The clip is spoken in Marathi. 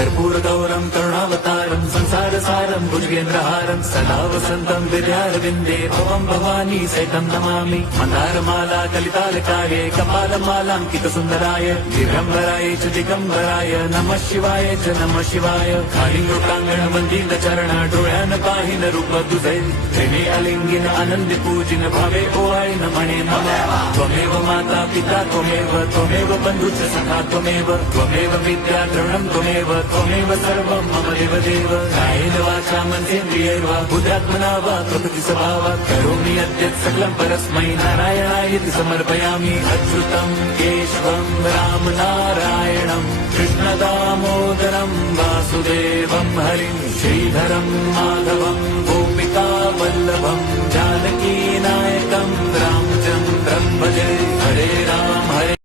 कर्पूरगौरं करुणावतारं संसारसारं भुजगेन्द्रहारं सदा वसन्तं विद्यारविन्दे भवं भवानी सहितं नमामि। मन्दारमाला कलितालकाये कपालमालाङ्कितसुन्दराय दिगम्बराय च दिगम्बराय नमः शिवाय च नमः शिवाय। कालिङ्गोटाङ्गण वन्दित चरण डोळ्यान पाहिन रूप तुझे प्रेमे अलिंगिन आनंद पूजिन भावे ओवाळीन म्हणे मम त्वमेव माता पिता त्वमेव बन्धुश्च सखा त्वमेव विद्या द्रवणं त्वमेव सर्वं मम देवदेव। कायेन वाचा मनसेन्द्रियैर्वा बुद्ध्यात्मना वा प्रकृति स्वभावात् करोमि यद्यत् सकलं परस्मै नारायणायति समर्पयामि। अच्युतं केशवं राम नारायणं कृष्णदामोदरं वासुदेवं हरिं श्रीधरं माधवं गोपिका वल्लभं जानकी नायकं रामचन्द्रं भजे।